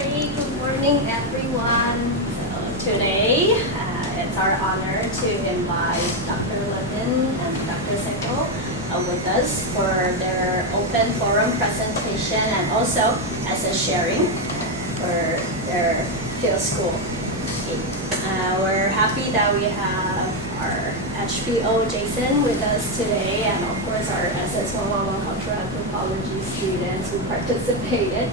Katherine. Good morning, everyone. So today, it's our honor to invite Dr. Levin and Dr. Seikel with us for their open forum presentation and also as a sharing for their field school. We're happy that we have our HPO Jason with us today, and of course our SS111 cultural anthropology students who participated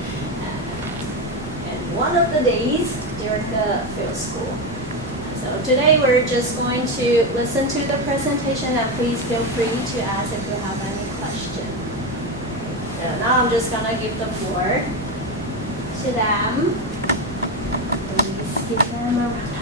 in one of the days during the field school. So today we're just going to listen to the presentation, and please feel free to ask if you have any questions. So now I'm just gonna give the floor to them. Please give them a round of applause.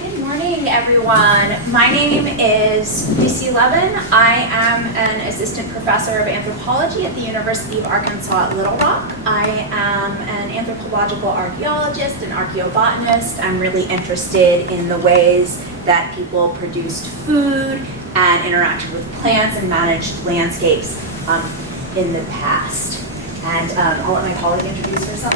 Good morning, everyone. My name is Maureece Levin. I am an assistant professor of anthropology at the University of Arkansas at Little Rock. I am an anthropological archaeologist and archaeobotanist. I'm really interested in the ways that people produced food and interacted with plants and managed landscapes in the past. And I'll let my colleague introduce herself.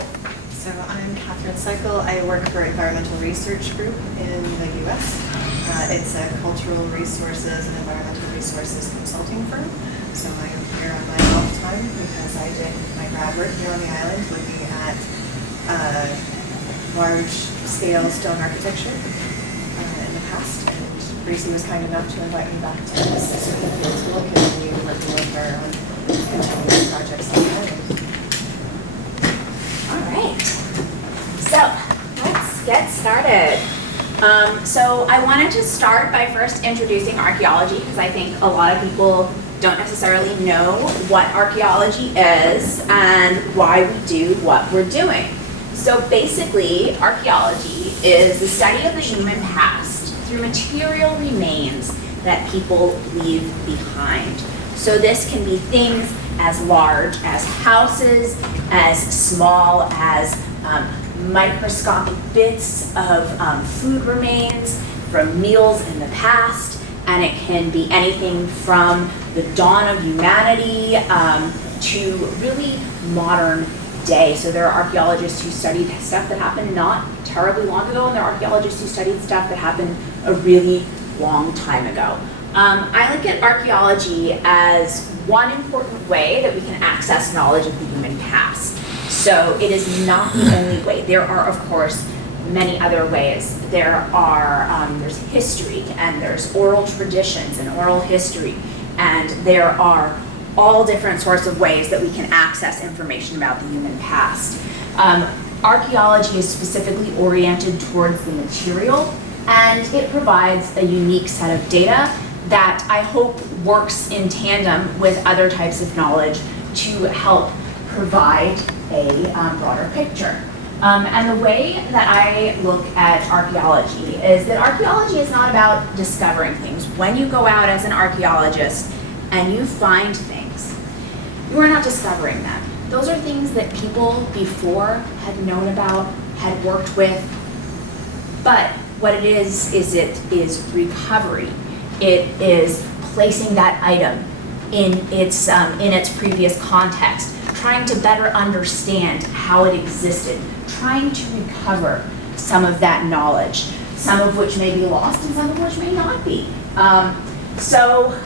So I'm Katherine Seikel. I work for Environmental Research Group in the U.S. It's a cultural resources and environmental resources consulting firm. So I'm here on my off time because I did my grad work here on the island looking at large-scale stone architecture in the past. And Maureece was kind enough to invite me back to this field school and continue working with her on continuing projects like that. All right, so let's get started. So I wanted to start by first introducing archaeology because I think a lot of people don't necessarily know what archaeology is and why we do what we're doing. So basically, archaeology is the study of the human past through material remains that people leave behind. So this can be things as large as houses, as small as microscopic bits of food remains from meals in the past, and it can be anything from the dawn of humanity to really modern day. So there are archaeologists who studied stuff that happened not terribly long ago, and there are archaeologists who studied stuff that happened a really long time ago. I look at archaeology as one important way that we can access knowledge of the human past. So it is not the only way. There are, of course, many other ways. There's history, and there's oral traditions and oral history, and there are all different sorts of ways that we can access information about the human past. Archaeology is specifically oriented towards the material, and it provides a unique set of data that I hope works in tandem with other types of knowledge to help provide a broader picture. And the way that I look at archaeology is that archaeology is not about discovering things. When you go out as an archaeologist and you find things, you are not discovering them. Those are things that people before had known about, had worked with, but what it is it is recovery. It is placing that item in its previous context, trying to better understand how it existed, trying to recover some of that knowledge, some of which may be lost and some of which may not be. So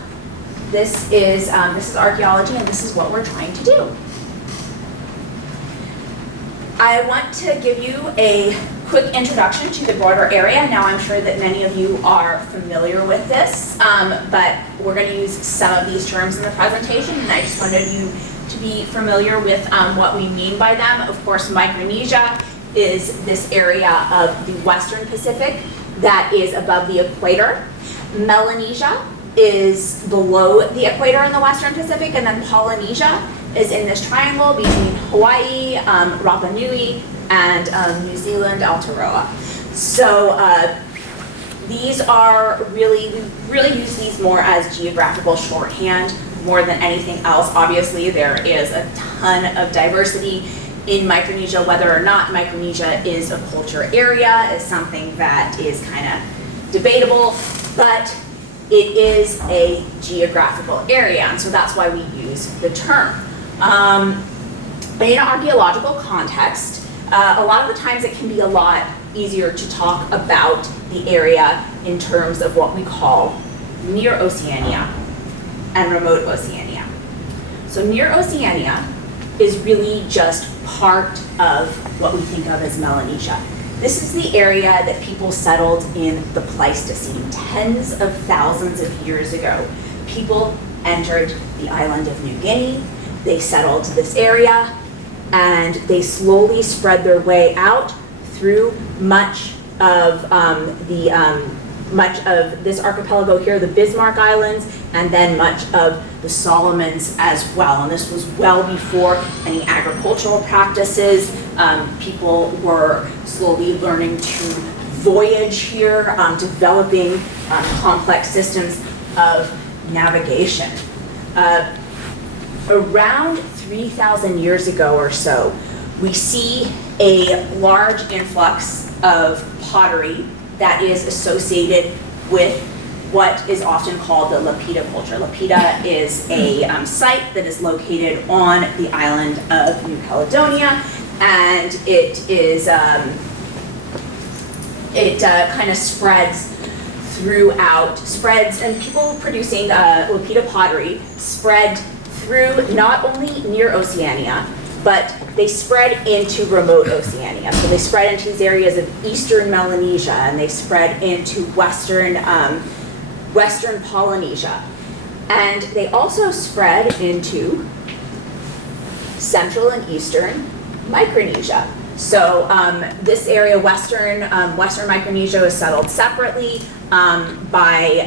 this is archaeology, and this is what we're trying to do. I want to give you a quick introduction to the broader area. Now I'm sure that many of you are familiar with this, but we're going to use some of these terms in the presentation, and I just wanted you to be familiar with what we mean by them. Of course, Micronesia is this area of the Western Pacific that is above the equator. Melanesia is below the equator in the Western Pacific, and then Polynesia is in this triangle between Hawaii, Rapa Nui, and New Zealand, Aotearoa. So these are we really use these more as geographical shorthand more than anything else. Obviously, there is a ton of diversity in Micronesia. Whether or not Micronesia is a culture area is something that is kind of debatable, but it is a geographical area, and so that's why we use the term. In an archaeological context, a lot of the times it can be a lot easier to talk about the area in terms of what we call near Oceania and remote Oceania. So near Oceania is really just part of what we think of as Melanesia. This is the area that people settled in the Pleistocene, tens of thousands of years ago. People entered the island of New Guinea, they settled this area, and they slowly spread their way out through much of this archipelago here, the Bismarck Islands, and then much of the Solomons as well. And this was well before any agricultural practices. People were slowly learning to voyage here, developing complex systems of navigation. Around 3,000 years ago or so, we see a large influx of pottery that is associated with what is often called the Lapita culture. Lapita is a site that is located on the island of New Caledonia, and it is kind of spreads, and people producing Lapita pottery spread through not only near Oceania, but they spread into remote Oceania. So they spread into these areas of eastern Melanesia, and they spread into western Polynesia. And they also spread into central and eastern Micronesia. So this area, western Micronesia, is settled separately by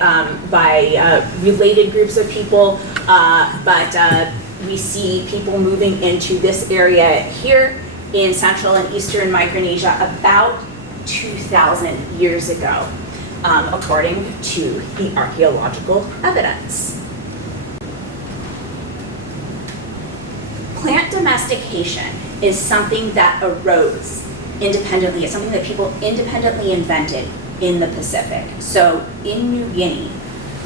related groups of people, but we see people moving into this area here in central and eastern Micronesia about 2,000 years ago, according to the archaeological evidence. Plant domestication is something that arose independently. It's something that people independently invented in the Pacific. So in New Guinea,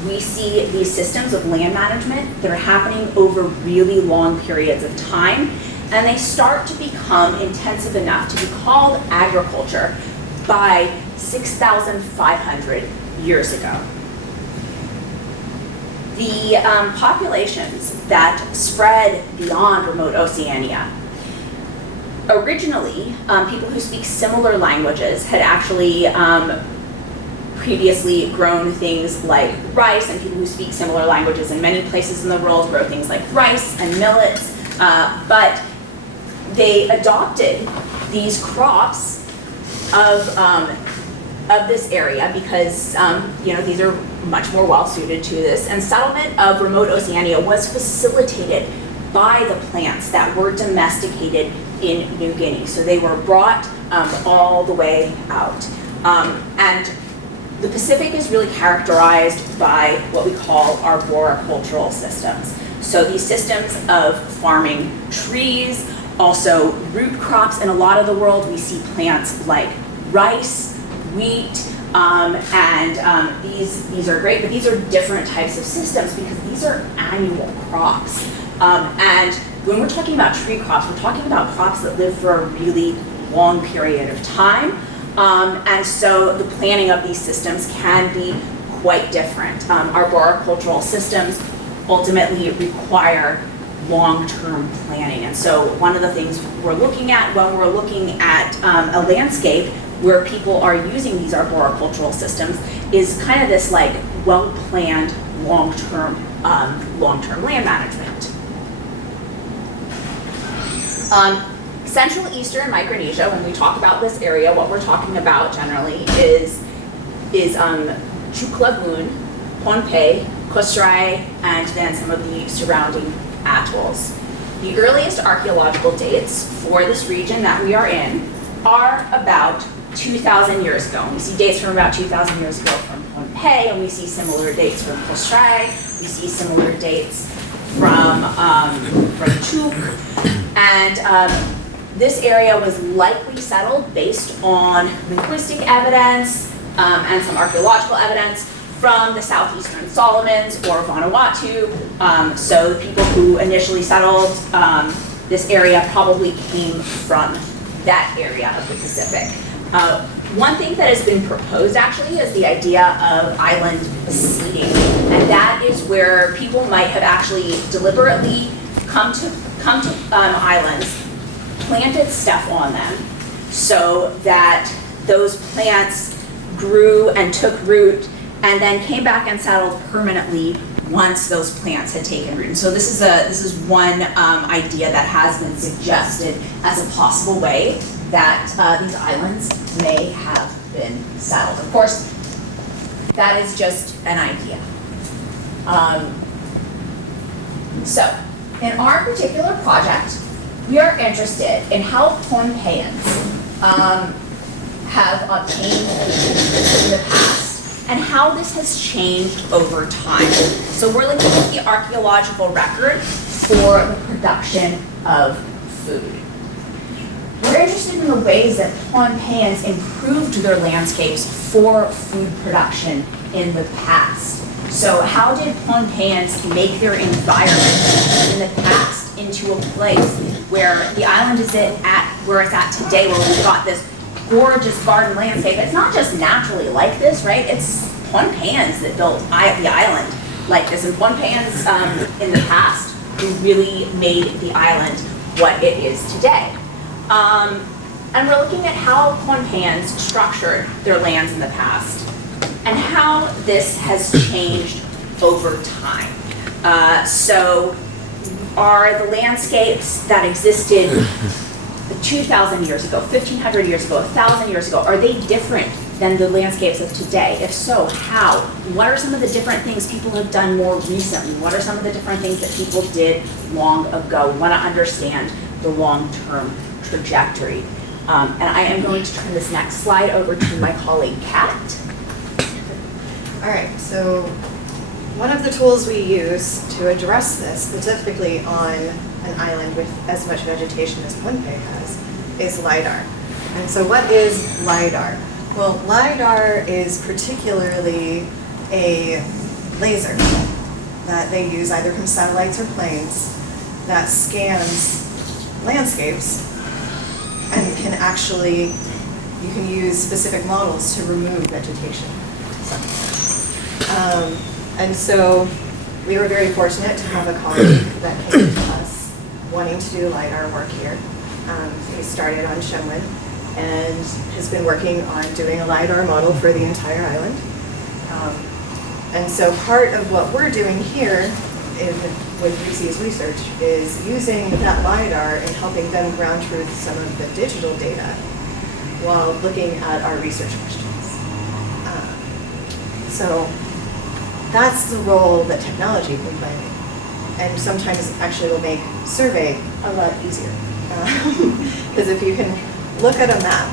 we see these systems of land management that are happening over really long periods of time, and they start to become intensive enough to be called agriculture by 6,500 years ago. The populations that spread beyond remote Oceania, originally, people who speak similar languages had actually previously grown things like rice, and people who speak similar languages in many places in the world grow things like rice and millets, but they adopted these crops of this area because these are much more well suited to this, and settlement of remote Oceania was facilitated by the plants that were domesticated in New Guinea. So they were brought all the way out. And the Pacific is really characterized by what we call arboricultural systems. So these systems of farming trees, also root crops. In a lot of the world, we see plants like rice, wheat, and these are great, but these are different types of systems because these are annual crops. And when we're talking about tree crops, we're talking about crops that live for a really long period of time. And so the planning of these systems can be quite different. Arboricultural systems ultimately require long-term planning. And so one of the things we're looking at when we're looking at a landscape where people are using these arboricultural systems is kind of this like well-planned long-term land management. Central Eastern Micronesia, when we talk about this area, what we're talking about generally is Chuklagun, Pohnpei, Kosrae, and then some of the surrounding atolls. The earliest archaeological dates for this region that we are in are about 2,000 years ago. And we see dates from about 2,000 years ago from Pohnpei, and we see similar dates from Kosrae. We see similar dates from Chuk. And this area was likely settled based on linguistic evidence and some archaeological evidence from the southeastern Solomons or Vanuatu. So the people who initially settled this area probably came from that area of the Pacific. One thing that has been proposed actually is the idea of island seeding, and that is where people might have actually deliberately come to islands, planted stuff on them, so that those plants grew and took root, and then came back and settled permanently once those plants had taken root. And so this is one idea that has been suggested as a possible way that these islands may have been settled. Of course, that is just an idea. So, in our particular project, we are interested in how Pohnpeians have obtained food in the past and how this has changed over time. So we're looking at the archaeological record for the production of food. We're interested in the ways that Pohnpeians improved their landscapes for food production in the past. So how did Pohnpeians make their environment in the past into a place where the island is at where it's at today, where we've got this gorgeous garden landscape? It's not just naturally like this, right? It's Pohnpeians that built the island like this, and Pohnpeians in the past who really made the island what it is today. And we're looking at how Pohnpeians structured their lands in the past and how this has changed over time. So are the landscapes that existed 2,000 years ago, 1,500 years ago, 1,000 years ago, are they different than the landscapes of today? If so, how? What are some of the different things people have done more recently? What are some of the different things that people did long ago? We want to understand the long-term trajectory. And I am going to turn this next slide over to my colleague, Kat. All right, so one of the tools we use to address this, specifically on an island with as much vegetation as Pohnpei has, is LiDAR. And so what is LiDAR? Well, LiDAR is particularly a laser that they use either from satellites or planes that scans landscapes and can actually, you can use specific models to remove vegetation. And so we were very fortunate to have a colleague that came to us wanting to do LiDAR work here. He started on Shenwen and has been working on doing a LiDAR model for the entire island. And so part of what we're doing here with UC's research is using that LiDAR and helping them ground truth some of the digital data while looking at our research questions. So that's the role that technology can play. And sometimes actually will make survey a lot easier. Because if you can look at a map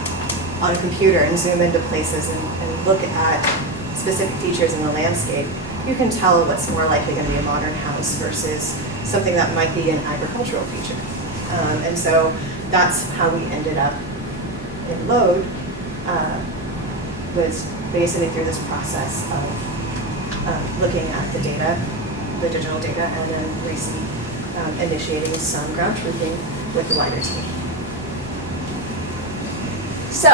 on a computer and zoom into places and look at specific features in the landscape, you can tell what's more likely going to be a modern house versus something that might be an agricultural feature. And so that's how we ended up in Lohd, was basically through this process of looking at the data, the digital data, and then recently initiating some ground truthing with the wider team. So,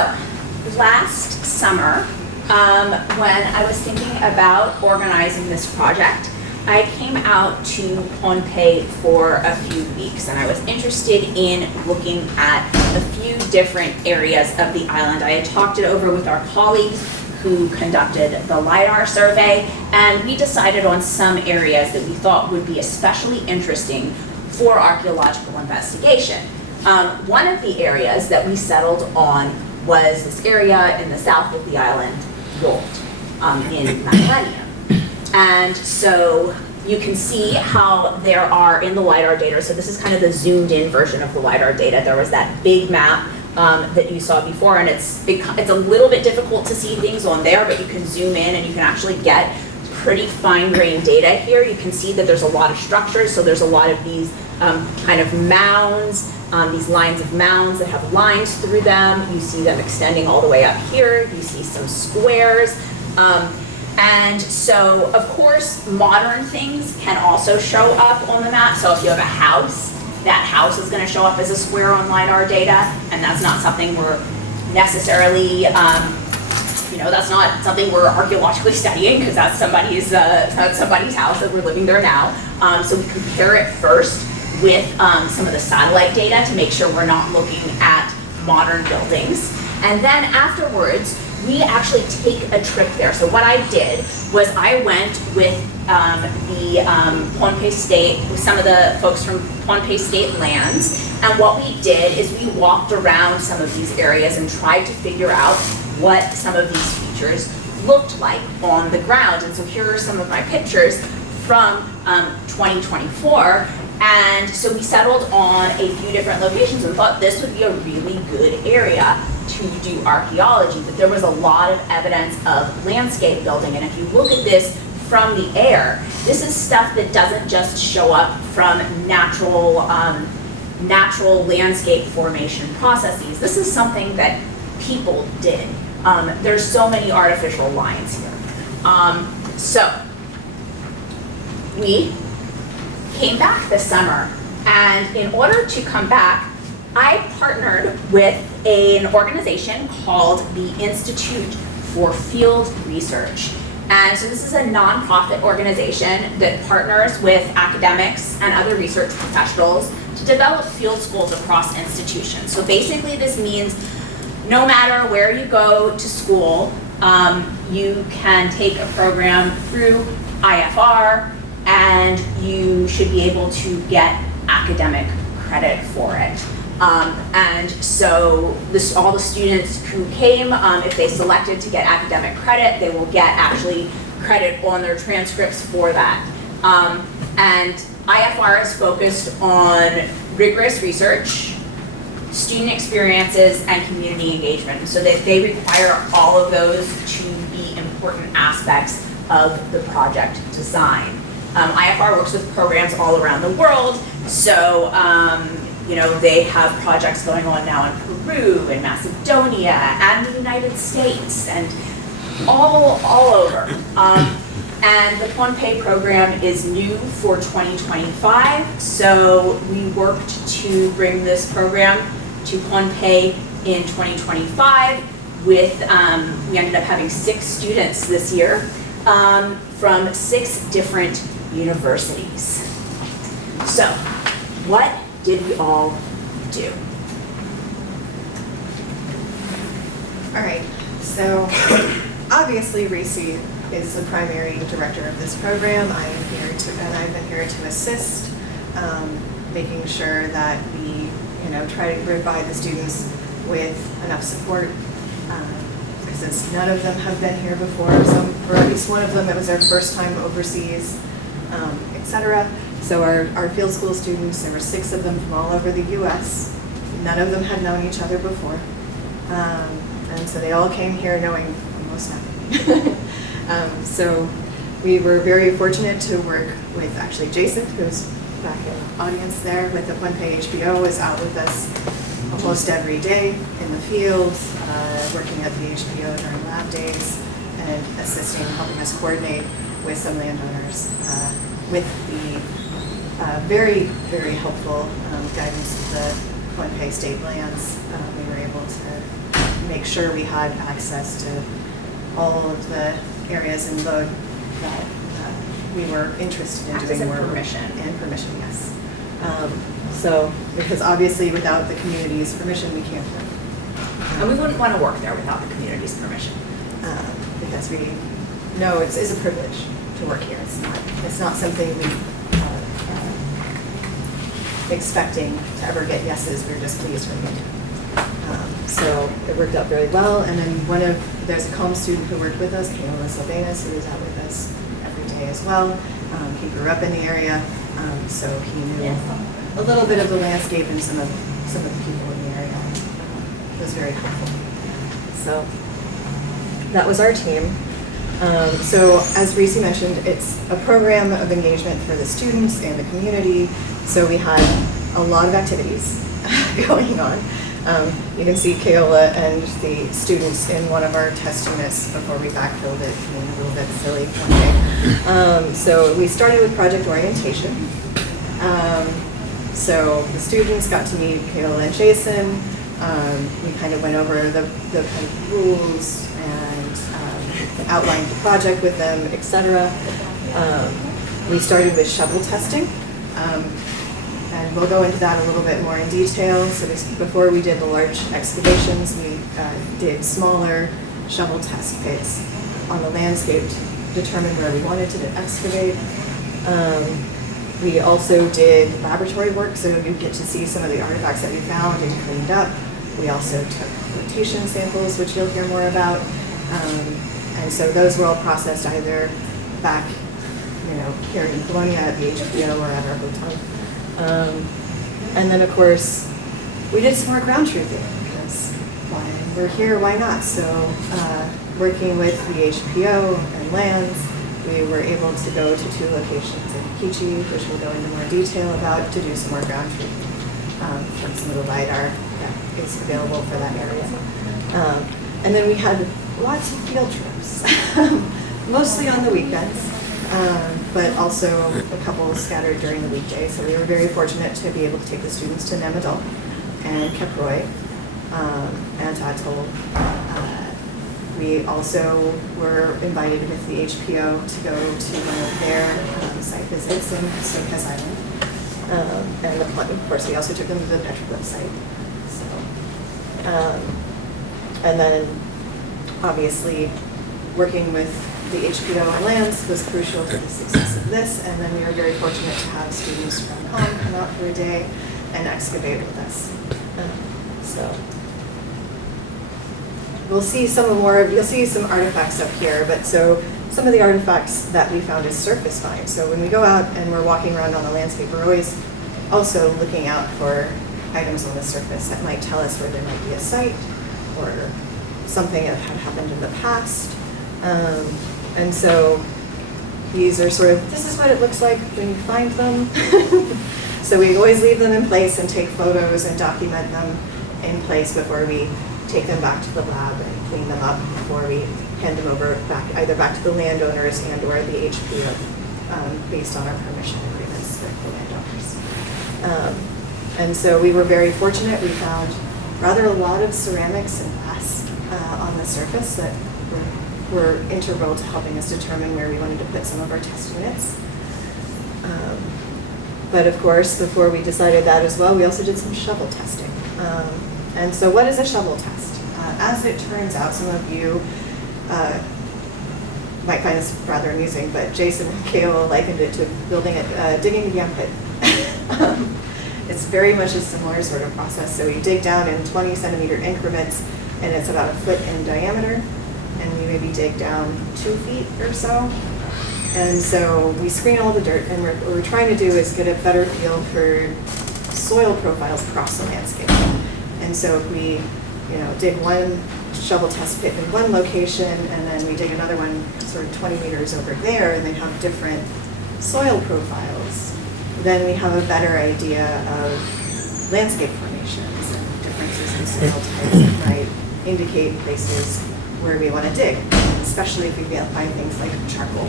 last summer, when I was thinking about organizing this project, I came out to Pohnpei for a few weeks, and I was interested in looking at a few different areas of the island. I had talked it over with our colleagues who conducted the LiDAR survey, and we decided on some areas that we thought would be especially interesting for archaeological investigation. One of the areas that we settled on was this area in the south of the island, Lohd, in Madolenihmw. And so you can see how there are in the LiDAR data, so this is kind of the zoomed in version of the LiDAR data. There was that big map that you saw before, and it's a little bit difficult to see things on there, but you can zoom in and you can actually get pretty fine-grained data here. You can see that there's a lot of structures, so there's a lot of these kind of mounds, these lines of mounds that have lines through them. You see them extending all the way up here. You see some squares. And so, of course, modern things can also show up on the map. So if you have a house, that house is going to show up as a square on LiDAR data, and that's not something we're necessarily, that's not something we're archaeologically studying, because that's somebody's house that we're living there now. So we compare it first with some of the satellite data to make sure we're not looking at modern buildings. And then afterwards, we actually take a trip there. So what I did was I went with the Pohnpei State, with some of the folks from Pohnpei State Lands, and what we did is we walked around some of these areas and tried to figure out what some of these features looked like on the ground. And so here are some of my pictures from 2024. And so we settled on a few different locations and thought this would be a really good area to do archaeology, but there was a lot of evidence of landscape building. And if you look at this from the air, this is stuff that doesn't just show up from natural landscape formation processes. This is something that people did. There's so many artificial lines here. So we came back this summer, and in order to come back, I partnered with an organization called the Institute for Field Research. And so this is a nonprofit organization that partners with academics and other research professionals to develop field schools across institutions. So basically this means no matter where you go to school, you can take a program through IFR, and you should be able to get academic credit for it. And so all the students who came, if they selected to get academic credit, they will get actually credit on their transcripts for that. And IFR is focused on rigorous research, student experiences, and community engagement. So that they require all of those to be important aspects of the project design. IFR works with programs all around the world, so they have projects going on now in Peru and Macedonia and the United States and all over. And the Pohnpei program is new for 2025, so we worked to bring this program to Pohnpei in 2025 with, we ended up having 6 students this year from 6 different universities. So, what did we all do? All right, so obviously Reese is the primary director of this program. I've been here to assist, making sure that we, try to provide the students with enough support. Since none of them have been here before, for at least one of them, it was their first time overseas, etc. So our field school students, there were 6 of them from all over the U.S. None of them had known each other before. And so they all came here knowing almost nothing. So we were very fortunate to work with actually Jason, who's back in the audience there with the Pohnpei HBO, is out with us almost every day in the field, working at the HBO during lab days and assisting, helping us coordinate with some landowners with the very, very helpful guidance of the Pohnpei State Lands. We were able to make sure we had access to all of the areas in Lohd that we were interested in doing work. And permission, yes. So, because obviously without the community's permission, we can't work. And we wouldn't want to work there without the community's permission. Because we know it's a privilege to work here. It's not something we expecting to ever get yeses. We're just pleased when we do. So it worked out very well. And then there's a comm student who worked with us, Maureece Levin, who is out with us every day as well. He grew up in the area, so he knew a little bit of the landscape and some of the people in the area. It was very helpful. So that was our team. So as Reese mentioned, it's a program of engagement for the students and the community. So we had a lot of activities going on. You can see Keola and the students in one of our test units before we backfilled it, being a little bit silly one day. So we started with project orientation. So the students got to meet Keola and Jason. We kind of went over the kind of rules and outlined the project with them, etc. We started with shovel testing. And we'll go into that a little bit more in detail. So before we did the large excavations, we did smaller shovel test pits on the landscape to determine where we wanted to excavate. We also did laboratory work, so you get to see some of the artifacts that we found and cleaned up. We also took flotation samples, which you'll hear more about. And so those were all processed either back, here in Bologna at the HPO or at our hotel. And then, of course, we did some more ground truthing because we're here, why not? So working with the HPO and lands, we were able to go to 2 locations in Kichi, which we'll go into more detail about, to do some more ground truthing from some of the LiDAR that is available for that area. And then we had lots of field trips, mostly on the weekends. But also a couple scattered during the weekday. So we were very fortunate to be able to take the students to Madolenihmw and Caproy and Atoll. We also were invited with the HPO to go to one of their site visits in Socas Island. And of course, we also took them to the petroglyph site. So, and then obviously working with the HPO and lands was crucial to the success of this, and then we were very fortunate to have students from Pohnpeian come out for a day and excavate with us. So you'll see some artifacts up here, but so some of the artifacts that we found is surface finds. So when we go out and we're walking around on the landscape, we're always also looking out for items on the surface that might tell us where there might be a site or something that had happened in the past. And so these are this is what it looks like when you find them. So we always leave them in place and take photos and document them in place before we take them back to the lab and clean them up before we hand them over either back to the landowners and or the HPO based on our permission agreements with the landowners. And so we were very fortunate. We found rather a lot of ceramics and glass on the surface that were integral to helping us determine where we wanted to put some of our test units. But of course, before we decided that as well, we also did some shovel testing. And so what is a shovel test? As it turns out, some of you might find this rather amusing, but Jason and Keola likened it to digging a yam pit. It's very much a similar sort of process. So we dig down in 20 centimeter increments, and it's about 1 foot in diameter. And we maybe dig down 2 feet or so. And so we screen all the dirt, and what we're trying to do is get a better feel for soil profiles across the landscape. And so if we, dig one shovel test pit in one location, and then we dig another one sort of 20 meters over there, and they have different soil profiles, then we have a better idea of landscape formations and differences in soil types that might indicate places where we want to dig, especially if we find things like charcoal,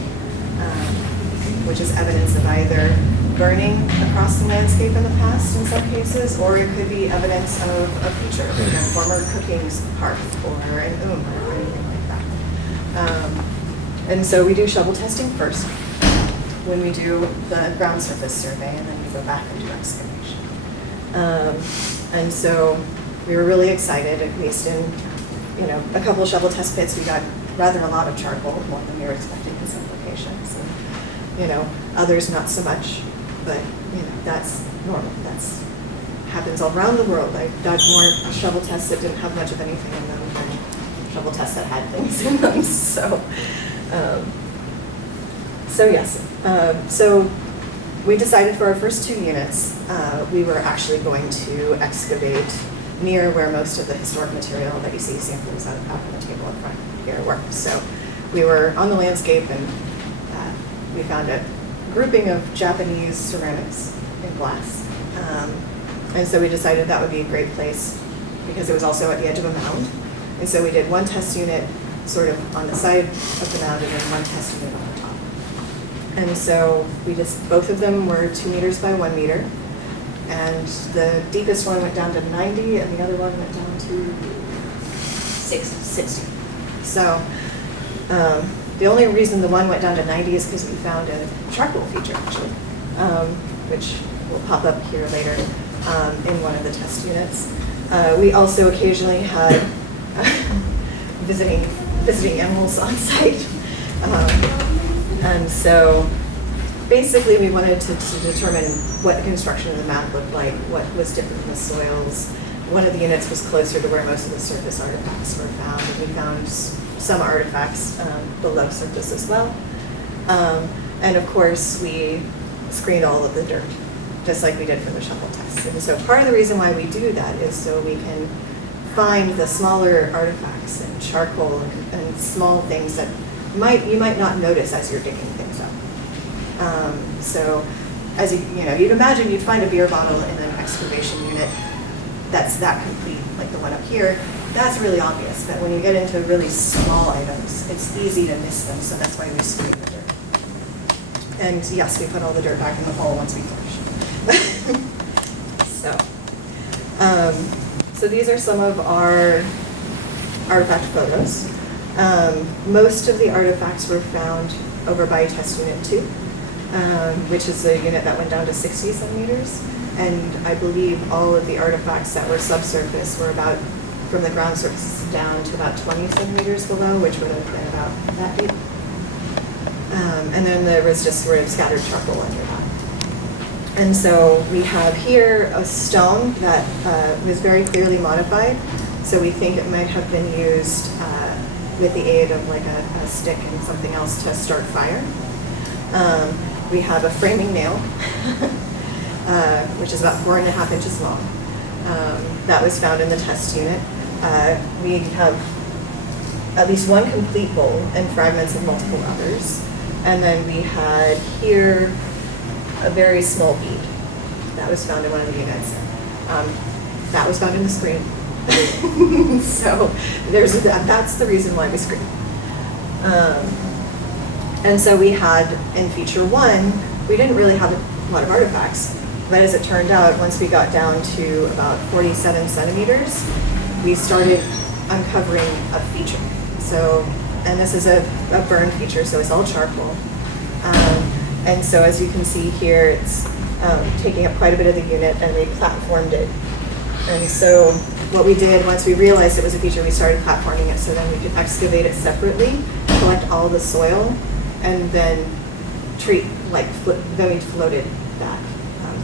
which is evidence of either burning across the landscape in the past in some cases, or it could be evidence of a feature, like a former cooking hearth or an or anything like that. And so we do shovel testing first when we do the ground surface survey, and then we go back and do excavation. And so we were really excited, at least in a couple of shovel test pits, we got rather a lot of charcoal, more than we were expecting in some locations. And, others not so much, but, that's normal. That's happens all around the world. I dug more shovel tests that didn't have much of anything in them than shovel tests that had things in them. So we decided for our first 2 units, we were actually going to excavate near where most of the historic material that you see samples out on the table in front here were. So we were on the landscape, and we found a grouping of Japanese ceramics and glass. And so we decided that would be a great place because it was also at the edge of a mound. And so we did one test unit sort of on the side of the mound and then one test unit on the top. And so both of them were 2 meters by 1 meter. And the deepest one went down to 90 and the other one went down to 60. So the only reason the one went down to 90 is because we found a charcoal feature actually, which will pop up here later in one of the test units. We also occasionally had visiting animals on site. And so basically we wanted to determine what the construction of the mound looked like, what was different in the soils. One of the units was closer to where most of the surface artifacts were found, and we found some artifacts below surface as well. And of course we screened all of the dirt, just like we did for the shovel test. And so part of the reason why we do that is so we can find the smaller artifacts and charcoal and small things that you might not notice as you're digging things up. So as you'd imagine you'd find a beer bottle in an excavation unit that's that complete, like the one up here. That's really obvious, but when you get into really small items, it's easy to miss them, so that's why we screen the dirt. And yes, we put all the dirt back in the hole once we finish. So these are some of our artifact photos. Most of the artifacts were found over by test unit 2, which is the unit that went down to 60 centimeters. And I believe all of the artifacts that were subsurface were about, from the ground surface down to about 20 centimeters below, which would have been about that deep. And then there was just sort of scattered charcoal under that. And so we have here a stone that was very clearly modified. So we think it might have been used with the aid of like a stick and something else to start fire. We have a framing nail, which is about 4.5 inches long. That was found in the test unit. We have at least one complete bowl and fragments of multiple others. And then we had here a very small bead that was found in one of the units. That was found in the screen. So that's the reason why we screen. And so we had in feature 1, we didn't really have a lot of artifacts, but as it turned out, once we got down to about 47 centimeters, we started uncovering a feature. So, and this is a burn feature, so it's all charcoal. And so as you can see here, it's taking up quite a bit of the unit, and we platformed it. And so what we did, once we realized it was a feature, we started platforming it so then we could excavate it separately, collect all the soil, and then treat, then we floated that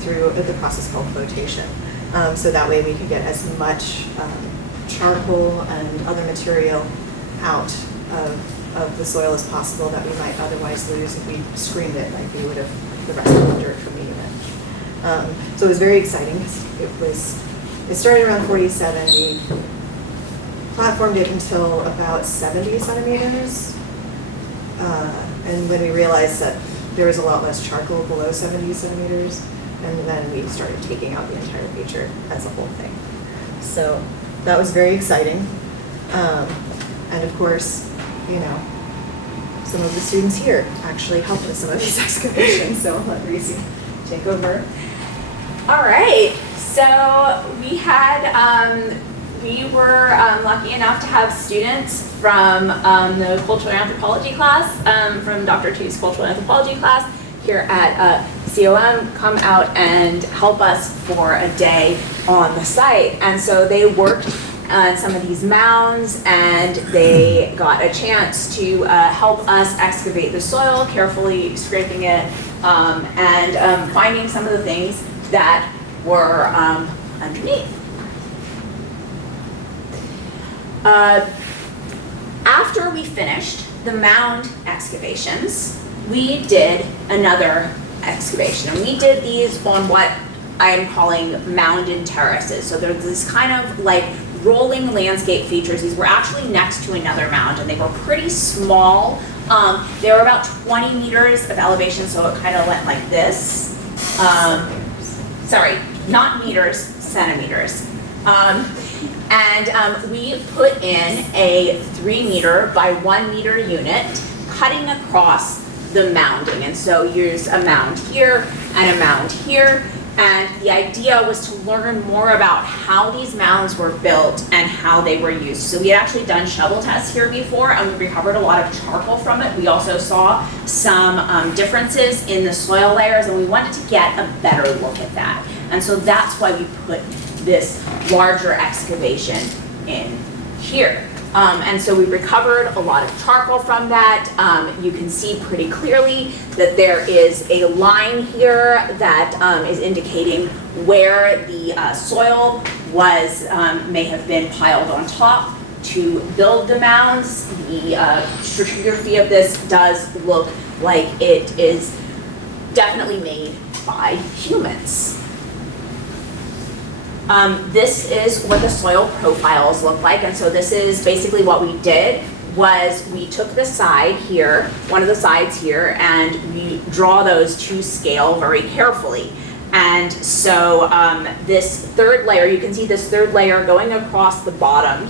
through the process called flotation. So that way we could get as much charcoal and other material out of the soil as possible that we might otherwise lose if we screened it like we would have the rest of the dirt from the unit. So it was very exciting. It started around 47. We platformed it until about 70 centimeters. And when we realized that there was a lot less charcoal below 70 centimeters, and then we started taking out the entire feature as a whole thing. So that was very exciting. And of course, some of the students here actually helped with some of these excavations, so I'll let Maureece take over. All right, so we were lucky enough to have students from the cultural anthropology class, from Dr. T's cultural anthropology class here at COM come out and help us for a day on the site. And so they worked on some of these mounds, and they got a chance to help us excavate the soil, carefully scraping it, and finding some of the things that were underneath. After we finished the mound excavations, we did another excavation, and we did these on what I'm calling mounded terraces. So there's this kind of like rolling landscape features. These were actually next to another mound, and they were pretty small. They were about 20 meters of elevation, so it kind of went like this. Sorry, not meters, centimeters. And we put in a 3-meter by 1-meter unit cutting across the mounding. And so here's a mound here and a mound here. And the idea was to learn more about how these mounds were built and how they were used. So we had actually done shovel tests here before, and we recovered a lot of charcoal from it. We also saw some differences in the soil layers, and we wanted to get a better look at that. And so that's why we put this larger excavation in here. And so we recovered a lot of charcoal from that. You can see pretty clearly that there is a line here that is indicating where the soil was, may have been piled on top to build the mounds. The stratigraphy of this does look like it is definitely made by humans. This is what the soil profiles look like, and so this is basically what we did was we took the side here, one of the sides here, and we draw those to scale very carefully. And so this third layer, you can see this third layer going across the bottom,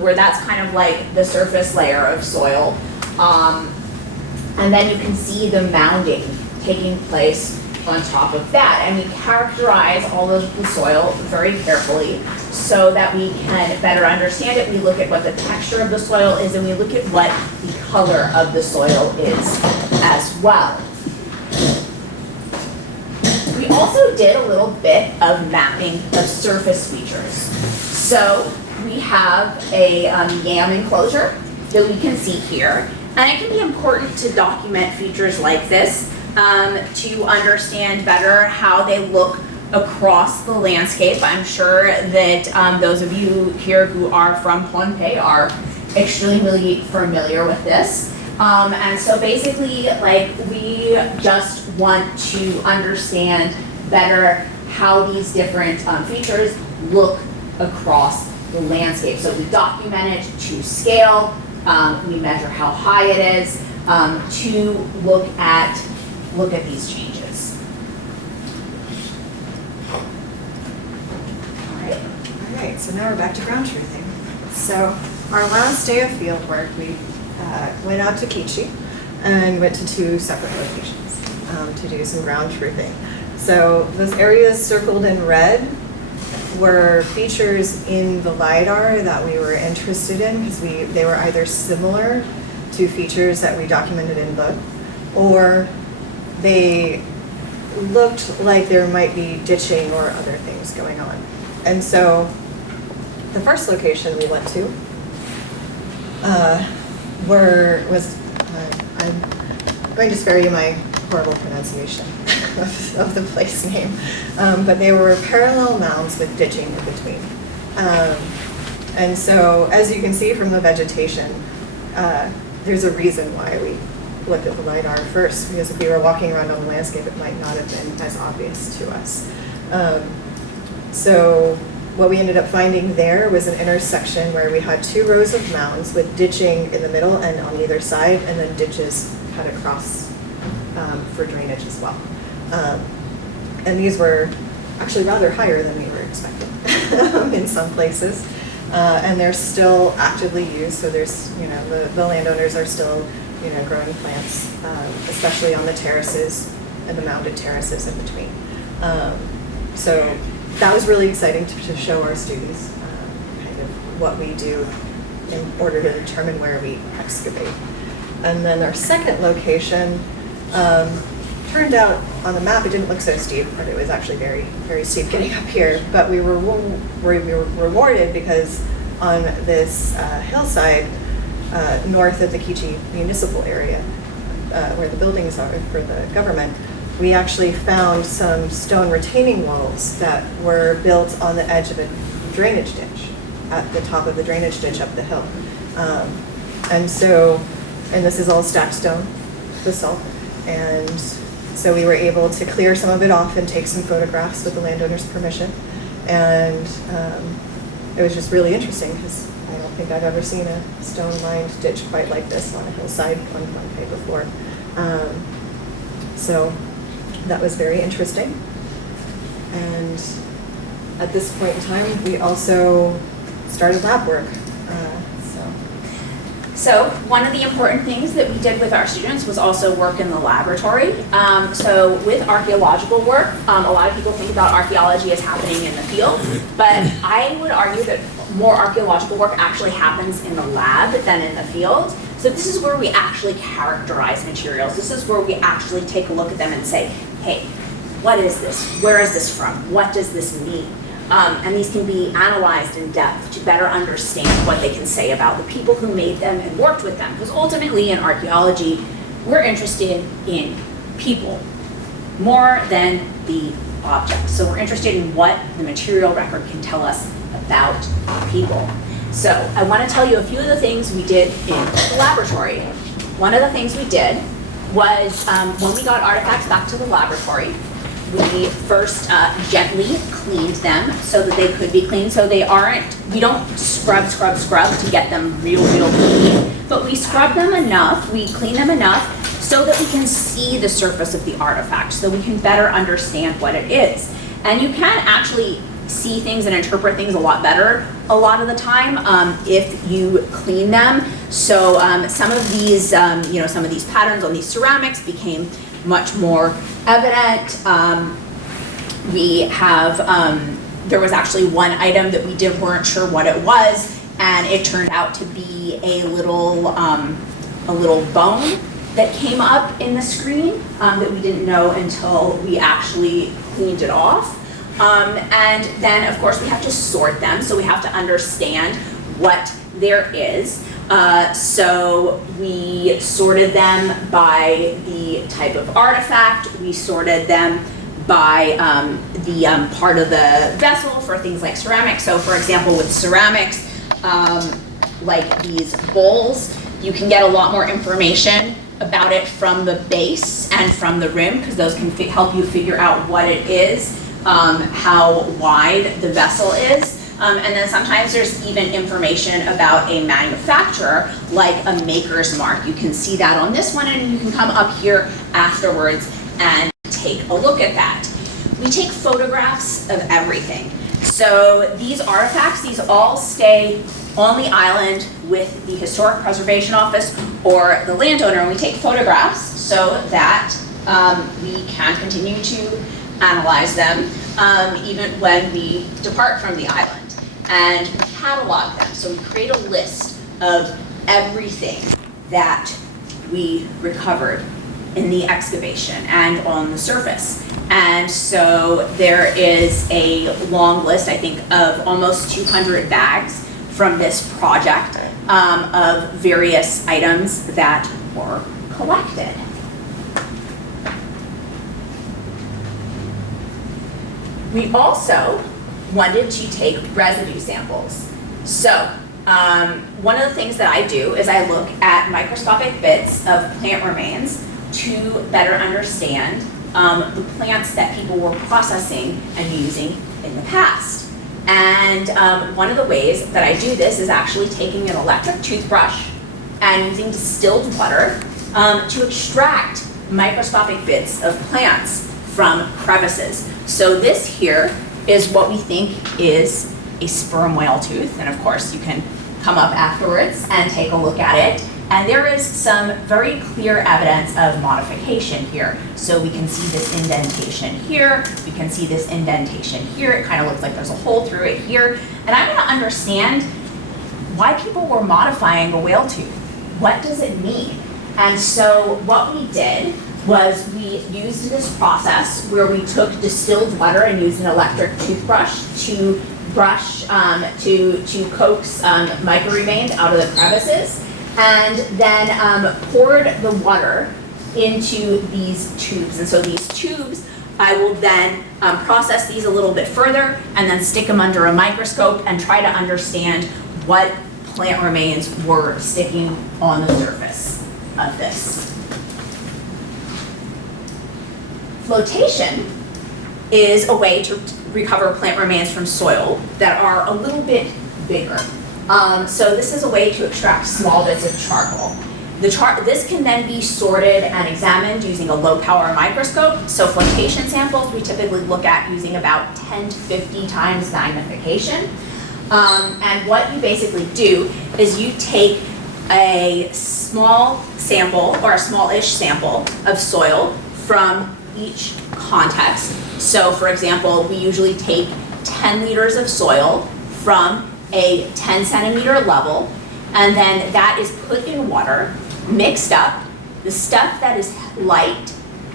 where that's kind of like the surface layer of soil. And then you can see the mounding taking place on top of that. And we characterize all of the soil very carefully so that we can better understand it. We look at what the texture of the soil is, and we look at what the color of the soil is as well. We also did a little bit of mapping of surface features. So we have a yam enclosure that we can see here. And it can be important to document features like this to understand better how they look across the landscape. I'm sure that those of you here who are from Pohnpei are extremely familiar with this. And so basically, like, we just want to understand better how these different features look across the landscape. So we document it to scale, we measure how high it is, to look at these changes. All right, so now we're back to ground truthing. So our last day of field work, we went out to Kichi and went to 2 separate locations to do some ground truthing. So those areas circled in red were features in the LiDAR that we were interested in because they were either similar to features that we documented in book, or they looked like there might be ditching or other things going on. And so the first location we went to I'm going to spare you my horrible pronunciation of the place name, but they were parallel mounds with ditching in between. And so as you can see from the vegetation, there's a reason why we looked at the LiDAR first, because if we were walking around on the landscape, it might not have been as obvious to us. So what we ended up finding there was an intersection where we had 2 rows of mounds with ditching in the middle and on either side, and then ditches cut across for drainage as well. And these were actually rather higher than we were expecting in some places. And they're still actively used, so there's, the landowners are still, growing plants, especially on the terraces and the mounded terraces in between. So that was really exciting to show our students kind of what we do in order to determine where we excavate. And then our second location turned out on the map, it didn't look so steep, but it was actually very, very steep getting up here. But we were rewarded because on this hillside north of the Kichi municipal area, where the buildings are for the government, we actually found some stone retaining walls that were built on the edge of a drainage ditch, at the top of the drainage ditch up the hill. And this is all stacked stone, basalt, and so we were able to clear some of it off and take some photographs with the landowner's permission. And it was just really interesting because I don't think I've ever seen a stone-lined ditch quite like this on a hillside on Pohnpei before. So that was very interesting. And at this point in time, we also started lab work. So one of the important things that we did with our students was also work in the laboratory. So with archaeological work, a lot of people think about archaeology as happening in the field, but I would argue that more archaeological work actually happens in the lab than in the field. So this is where we actually characterize materials. This is where we actually take a look at them and say, hey, what is this? Where is this from? What does this mean? And these can be analyzed in depth to better understand what they can say about the people who made them and worked with them. Because ultimately in archaeology, we're interested in people more than the objects. So we're interested in what the material record can tell us about people. So I want to tell you a few of the things we did in the laboratory. One of the things we did was when we got artifacts back to the laboratory, we first gently cleaned them so that they could be cleaned. So they aren't, we don't scrub to get them real clean, but we scrub them enough, we clean them enough so that we can see the surface of the artifact, so we can better understand what it is. And you can actually see things and interpret things a lot better a lot of the time if you clean them. So some of these, some of these patterns on these ceramics became much more evident. We have, there was actually one item that we weren't sure what it was, and it turned out to be a little bone that came up in the screen that we didn't know until we actually cleaned it off. And then, of course, we have to sort them, so we have to understand what there is. So we sorted them by the type of artifact. We sorted them by the part of the vessel for things like ceramics. So for example, with ceramics, like these bowls, you can get a lot more information about it from the base and from the rim, because those can help you figure out what it is, how wide the vessel is. And then sometimes there's even information about a manufacturer, like a maker's mark. You can see that on this one, and you can come up here afterwards and take a look at that. We take photographs of everything. So these artifacts, these all stay on the island with the Historic Preservation Office or the landowner, and we take photographs so that we can continue to analyze them even when we depart from the island. And we catalog them, so we create a list of everything that we recovered in the excavation and on the surface. And so there is a long list, I think, of almost 200 bags from this project of various items that were collected. We also wanted to take residue samples. So one of the things that I do is I look at microscopic bits of plant remains to better understand the plants that people were processing and using in the past. And one of the ways that I do this is actually taking an electric toothbrush and using distilled water to extract microscopic bits of plants from crevices. So this here is what we think is a sperm whale tooth. And of course, you can come up afterwards and take a look at it. And there is some very clear evidence of modification here. So we can see this indentation here. We can see this indentation here. It kind of looks like there's a hole through it here. And I want to understand why people were modifying a whale tooth. What does it mean? And so what we did was we used this process where we took distilled water and used an electric toothbrush to brush, to coax micro remains out of the crevices, and then poured the water into these tubes. And so these tubes, I will then process these a little bit further and then stick them under a microscope and try to understand what plant remains were sticking on the surface of this. Flotation is a way to recover plant remains from soil that are a little bit bigger. So this is a way to extract small bits of charcoal. This can then be sorted and examined using a low power microscope. So flotation samples we typically look at using about 10 to 50 times magnification. And what you basically do is you take a small sample or a small-ish sample of soil from each context. So for example, we usually take 10 liters of soil from a 10 centimeter level, and then that is put in water, mixed up. The stuff that is light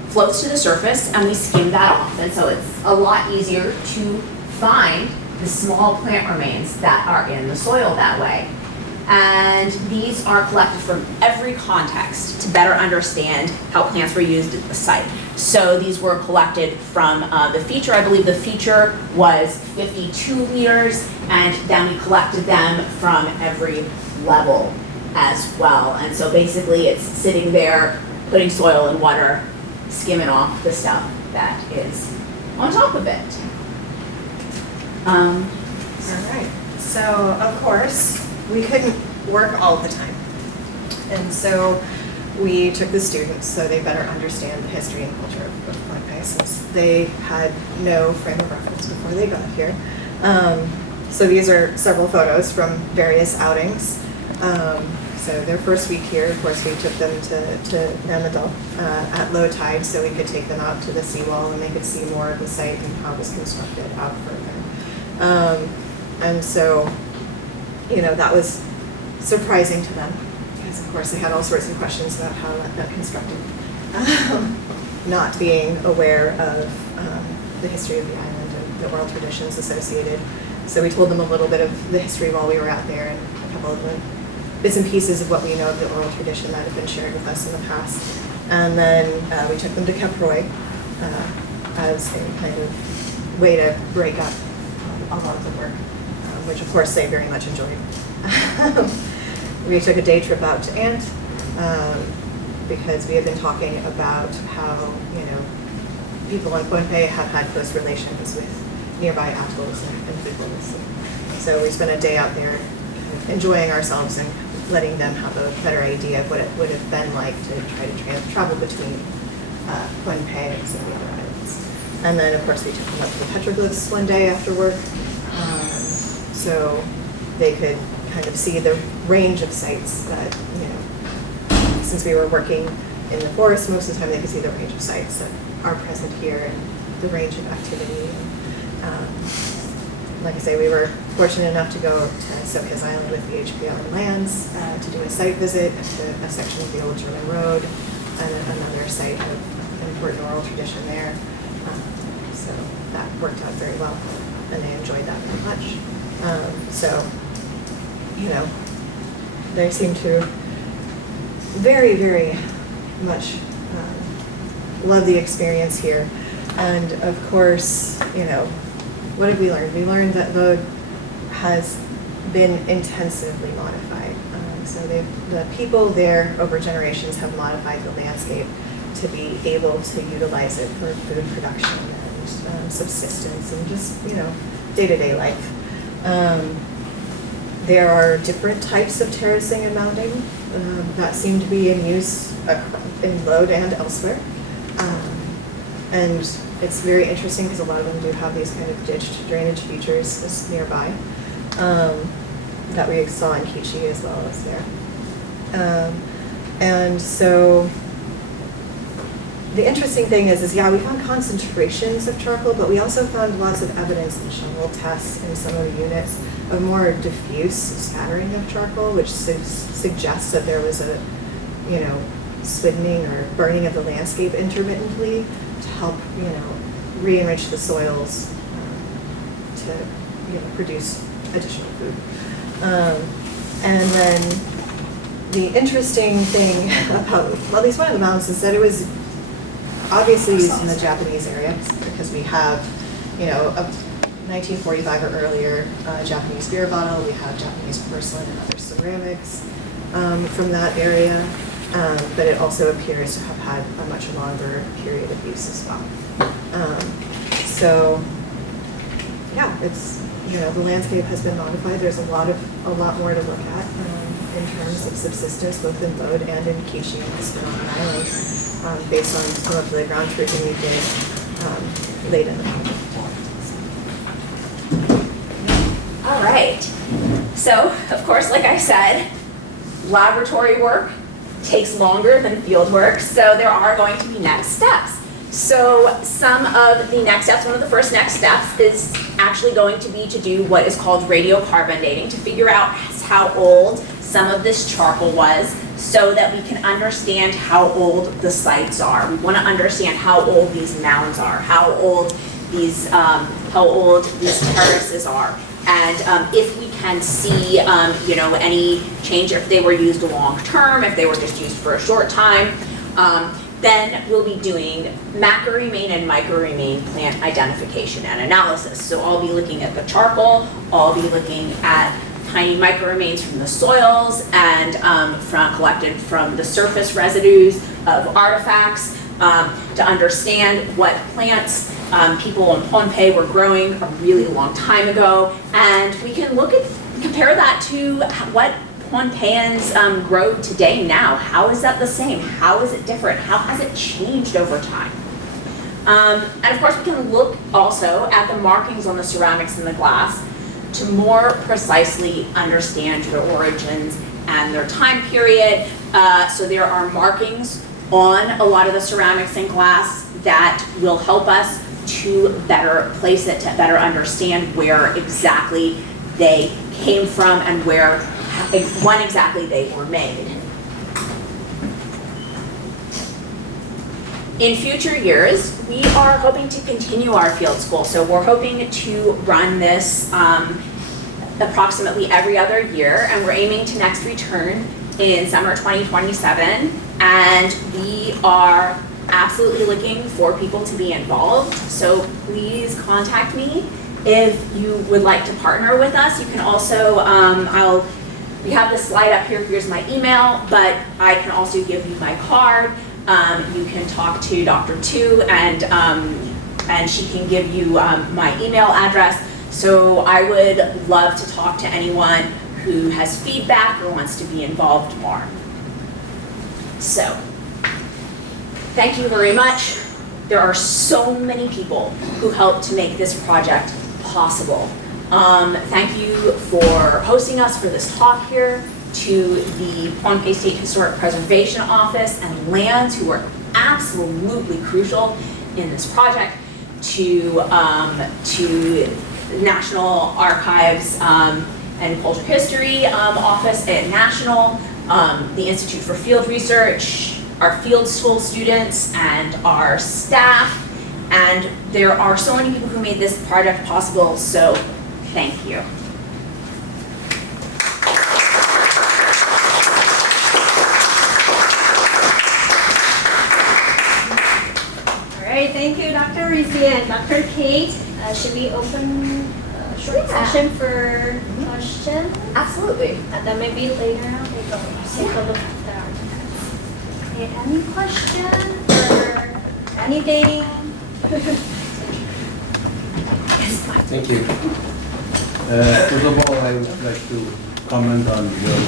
floats to the surface and we skim that off. And so it's a lot easier to find the small plant remains that are in the soil that way. And these are collected from every context to better understand how plants were used at the site. So these were collected from the feature. I believe the feature was 52 liters, and then we collected them from every level as well. And so basically it's sitting there, putting soil and water, skimming off the stuff that is on top of it. All right. So, of course, we couldn't work all the time. And so we took the students so they better understand the history and culture of Pohnpei, since they had no frame of reference before they got here. So these are several photos from various outings. So their first week here, of course, we took them to Madolenihmw at low tide so we could take them out to the seawall and they could see more of the site and how it was constructed out further. And so, you know, that was surprising to them because, of course, they had all sorts of questions about how that got constructed, not being aware of the history of the island and the oral traditions associated. So we told them a little bit of the history while we were out there and a couple of the bits and pieces of what we know of the oral tradition that had been shared with us in the past. And then we took them to Caproy as a kind of way to break up a lot of the work, which of course they very much enjoyed. We took a day trip out to Ant because we had been talking about how, you know, people on Pohnpei have had close relations with nearby atolls and peoples. So we spent a day out there kind of enjoying ourselves and letting them have a better idea of what it would have been like to try to travel between Pohnpei and some of the other islands. And then, of course, we took them up to the petroglyphs one day after work, so they could kind of see the range of sites that, you know, since we were working in the forest, most of the time they could see the range of sites that are present here and the range of activity. Like I say, we were fortunate enough to go to Sokas Island with the HPL lands to do a site visit to a section of the old German road and another site of an important oral tradition there. So that worked out very well, and they enjoyed that very much. So, you know, they seem to very, very much love the experience here. And of course, you know, what did we learn? We learned that Lohd has been intensively modified. So the people there over generations have modified the landscape to be able to utilize it for food production and subsistence and just, you know, day-to-day life. There are different types of terracing and mounding that seem to be in use in Lohd and elsewhere. And it's very interesting because a lot of them do have these kind of ditched drainage features nearby that we saw in Kichi as well as there. And so the interesting thing is yeah, we found concentrations of charcoal, but we also found lots of evidence in shovel tests in some of the units of more diffuse scattering of charcoal, which suggests that there was a, you know, spinning or burning of the landscape intermittently to help, you know, re-enrich the soils to, you know, produce additional food. And then the interesting thing about, well, at least one of the mounds is that it was obviously used in the Japanese area because we have, you know, a 1945 or earlier Japanese beer bottle, we have Japanese porcelain and other ceramics from that area. But it also appears to have had a much longer period of use as well. So, yeah, it's, you know, the landscape has been modified. There's a lot more to look at in terms of subsistence, both in Lohd and in Kichi and the Spinaken Island, based on some of the ground truthing we did late in the project. All right. right. So, of course, like I said, laboratory work takes longer than field work, so there are going to be next steps. So some of the next steps, one of the first next steps is actually going to be to do what is called radiocarbon dating, to figure out how old some of this charcoal was so that we can understand how old the sites are. We want to understand how old these mounds are, how old these terraces are. And if we can see, any change, if they were used long term, if they were just used for a short time, then we'll be doing macroremain and microremain plant identification and analysis. So I'll be looking at the charcoal, I'll be looking at tiny microremains from the soils and collected from the surface residues of artifacts to understand what plants people in Pohnpei were growing a really long time ago. And we can compare that to what Pohnpeians grow today now. How is that the same? How is it different? How has it changed over time? And of course we can look also at the markings on the ceramics and the glass to more precisely understand their origins and their time period. So there are markings on a lot of the ceramics and glass that will help us to better place it, to better understand where exactly they came from and when exactly they were made. In future years, we are hoping to continue our field school. So we're hoping to run this approximately every other year, and we're aiming to next return in summer 2027. And we are absolutely looking for people to be involved. So please contact me if you would like to partner with us. You can also, we have this slide up here, here's my email, but I can also give you my card. You can talk to Dr. Tu and she can give you my email address. So I would love to talk to anyone who has feedback or wants to be involved more. So, thank you very much. There are so many people who helped to make this project possible. Thank you for hosting us for this talk here, to the Pohnpei State Historic Preservation Office and Lands, who are absolutely crucial in this project, to National Archives and Cultural History Office at National, the Institute for Field Research, our field school students, and our staff. And there are so many people who made this project possible, so thank you. All right, thank you, Dr. Maureece and Dr. Kate. Should we open a short session for questions? Absolutely. And then maybe later on we go take a look at the artifacts. Okay, any questions or anything? Thank you. First of all, I would like to comment on your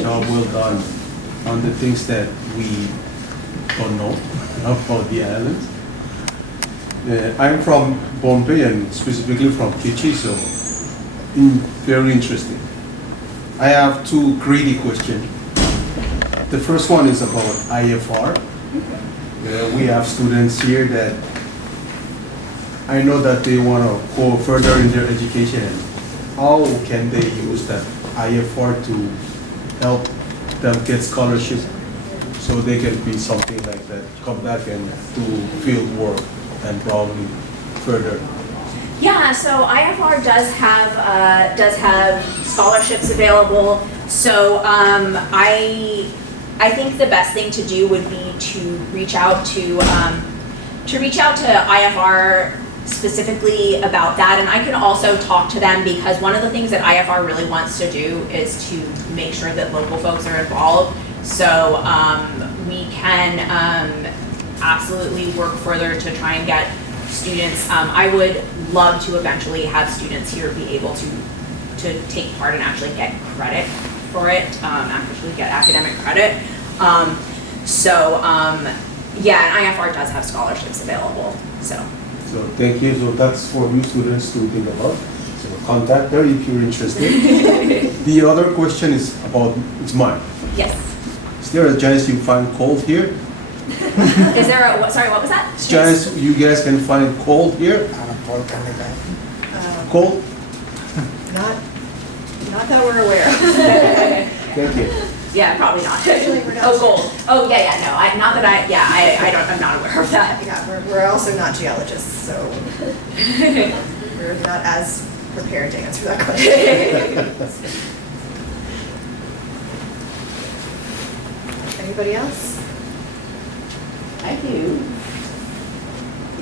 job well done on the things that we don't know about the islands. I'm from Pohnpei and specifically from Kichi, so very interesting. I have two greedy questions. The first one is about IFR. We have students here that I know that they want to go further in their education. How can they use that IFR to help them get scholarship so they can be something like that, come back and do field work and probably further? Yeah, so IFR does have scholarships available. So I think the best thing to do would be to reach out to IFR specifically about that, and I can also talk to them, because one of the things that IFR really wants to do is to make sure that local folks are involved. So we can absolutely work further to try and get students. I would love to eventually have students here be able to take part and actually get credit for it, actually get academic credit. Yeah, and IFR does have scholarships available. So thank you. So that's for you students to think about. So contact her if you're interested. The other question is about, it's mine. Yes. Is there a chance you find coal here? Is there a, sorry, what was that? Is there a chance you guys can find coal here? Coal? Not that we're aware of. Thank you. Yeah, probably not. Actually, we're not Oh, sure. gold. Oh, yeah, no, not that I'm not aware of that. Yeah, we're also not geologists, so we're not as prepared to answer that question. Anybody else? I do.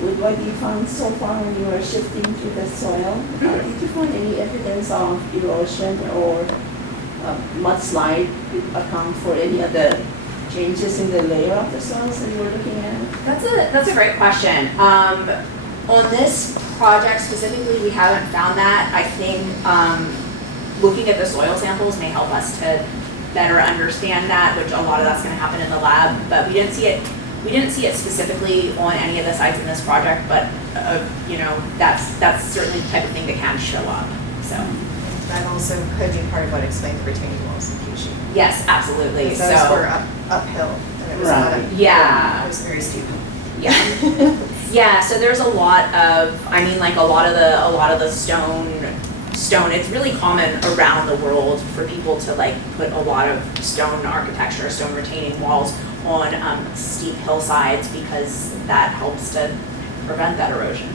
With what you found so far when you were shifting to the soil, did you find any evidence of erosion or mudslide account for any of the changes in the layer of the soils that you were looking at? That's a great question. On this project specifically, we haven't found that. I think looking at the soil samples may help us to better understand that, which a lot of that's going to happen in the lab. But we didn't see it. We didn't see it specifically on any of the sites in this project. But you know, that's certainly the type of thing that can show up. So That also could be part of what explained the retaining walls in Kishi. yes, absolutely. Because those were uphill, and it was not Right. Yeah. It was very steep. Yeah. Yeah, so there's a lot of, I mean, like a lot of the stone, it's really common around the world for people to like put a lot of stone architecture, stone retaining walls on steep hillsides because that helps to prevent that erosion.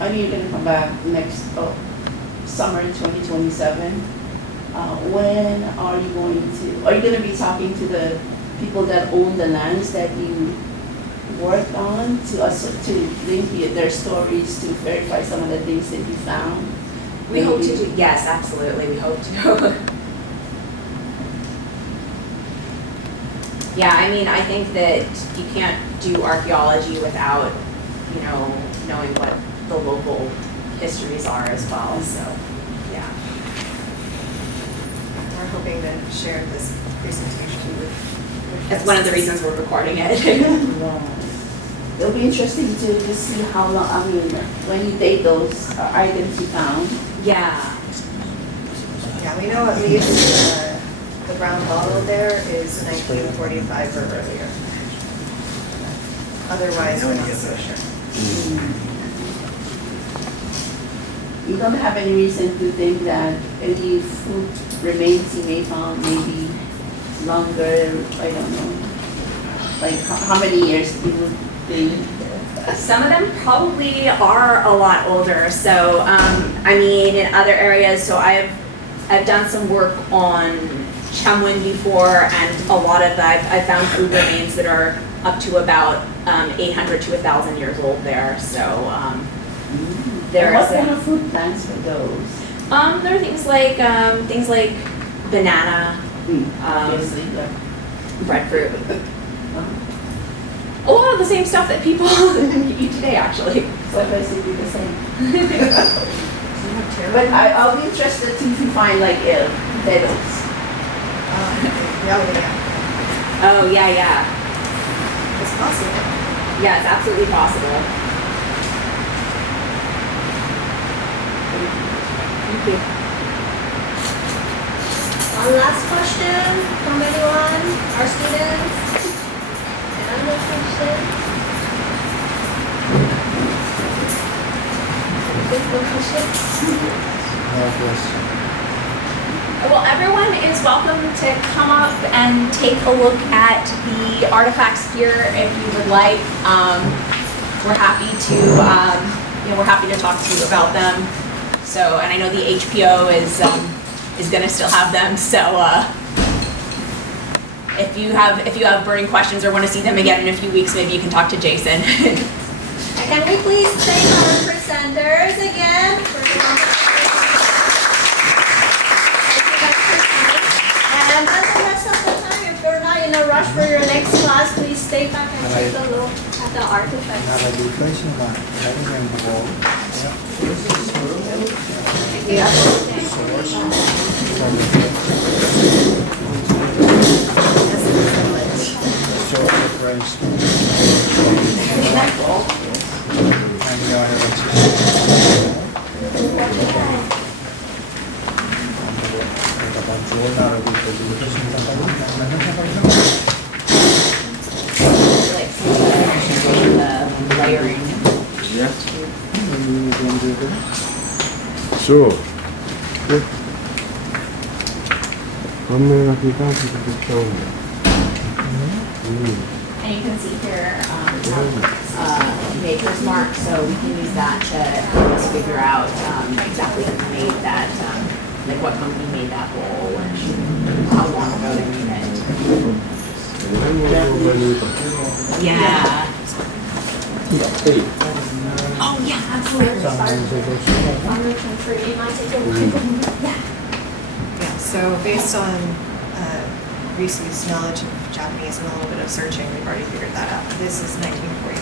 I know you're gonna come back next summer in 2027. When are you gonna be talking to the people that own the lands that you worked on to link their stories to verify some of the things that you found? We hope to do, yes, absolutely, we hope to. Yeah, I mean, I think that you can't do archaeology without, you know, knowing what the local histories are as well, so, yeah. We're hoping to share this presentation with That's one of the reasons we're recording it. Right. It'll be interesting to see how long, I mean, when you date those items you found. Yeah. Yeah, we know at least the brown bottle there is 1945 or earlier. Otherwise, we're not so sure. You don't have any reason to think that any food remains you may found maybe longer, I don't know, like how many years you would think? Some of them probably are a lot older. So, I mean, in other areas, so I've done some work on Chumwin before, and a lot of that, I found food remains that are up to about 800 to 1,000 years old there. So, And what kind of food plants were those? there are things like banana, Obviously, but. breadfruit. A lot of the same stuff that people eat today, actually. So basically the same. But I'll be interested to find like petals. Yeah. Oh, yeah. It's possible. Yeah, it's absolutely possible. Thank you. One last question from anyone, our students? Any other questions? No question. Well, everyone is welcome to come up and take a look at the artifacts here if you would like. We're happy to, we're happy to talk to you about them. So, and I know the HPO is going to still have them. So, if you have burning questions or want to see them again in a few weeks, maybe you can talk to Jason. Can we please thank our presenters again for and as the rest of the time, if you're not in a rush for your next class, please stay back and take a look at the artifacts. Navigation na having them wall. So the French and we are layering. Yeah. Sure. Good. Mamaya nakita ko sa picture mo. And you can see here, maker's mark, so we can use that to help us figure out exactly who made that, like what company made that bowl and how long ago they made it. Yeah. Hey. Oh, yeah, absolutely. Yeah, so based on Reese's knowledge of Japanese and a little bit of searching, we've already figured that out. This is 1948.